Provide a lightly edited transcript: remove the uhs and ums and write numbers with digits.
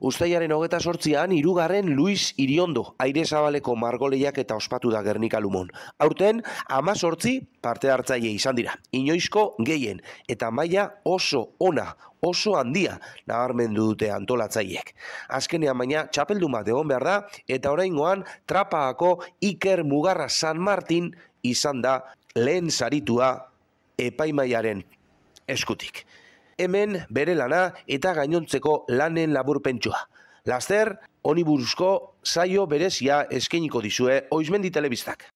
Uztailaren 28an, 3. Luis Iriondo Airezabaleko margoleiak eta ospatu da Gernika Lumon. Aurten, 18 parte hartzaile izan dira. Inoizko gehien eta maila oso ona, oso handia nabarmendu dute antolatzaileek. Azkenean baina txapeldun bat egon behar da eta oraingoan Trapaako Iker Mugarra San Martin izan da lehen saritua epaimahaiaren eskutik. Hemen bere lana eta gainontzeko lanen laburpentsua. Laster, honi buruzko saio berezia eskainiko dizue Oizmendi Telebistak.